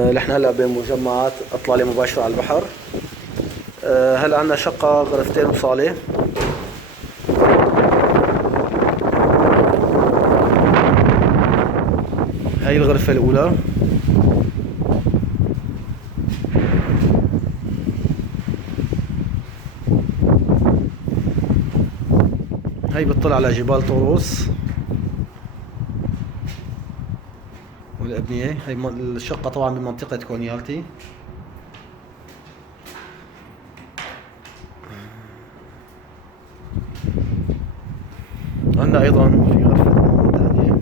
نحن هلا بمجمعات اطلالة مباشرة على البحر. هلا عندنا شقة غرفتين وصالة. هاي الغرفة الأولى. هاي بتطل على جبال طوروس والأبنية. هاي الشقة طبعا بمنطقة كونيالتي. عندنا أيضا في غرفة نوم ثانية.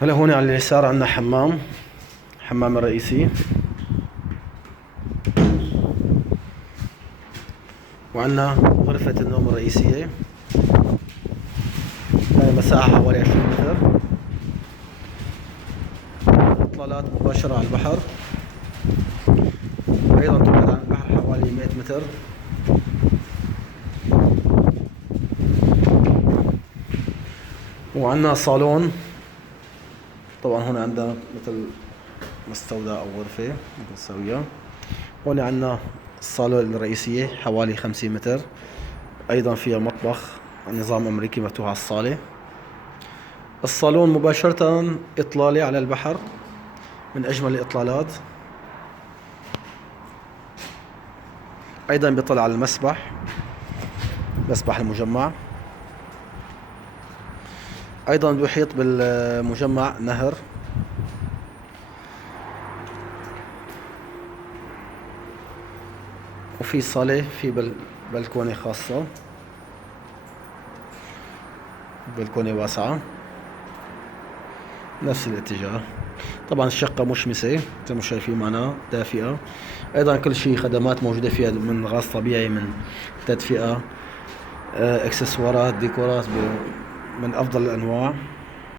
هلا هون على اليسار عندنا حمام الرئيسي، وعندنا غرفة النوم الرئيسية. هاي مساحة حوالي 20 متر. اطلالات مباشرة على البحر. أيضا تبعد عن البحر حوالي 100 متر. وعندنا صالون. طبعا هون عندنا مثل مستودع أو غرفة متساوية. هون عندنا الصالة الرئيسية حوالي 50 متر، أيضا فيها مطبخ نظام أمريكي مفتوح على الصالة. الصالون مباشرة إطلالة على البحر، من أجمل الإطلالات. أيضا بيطلع على المسبح، مسبح المجمع. أيضا بيحيط بالمجمع نهر. وفي صالة في بلكونة خاصة، بلكونة واسعة نفس الاتجاه. طبعا الشقة مشمسة زي ما شايفين معنا، دافئة. أيضا كل شيء خدمات موجودة فيها من غاز طبيعي، من تدفئة، اكسسوارات، ديكورات من أفضل الأنواع.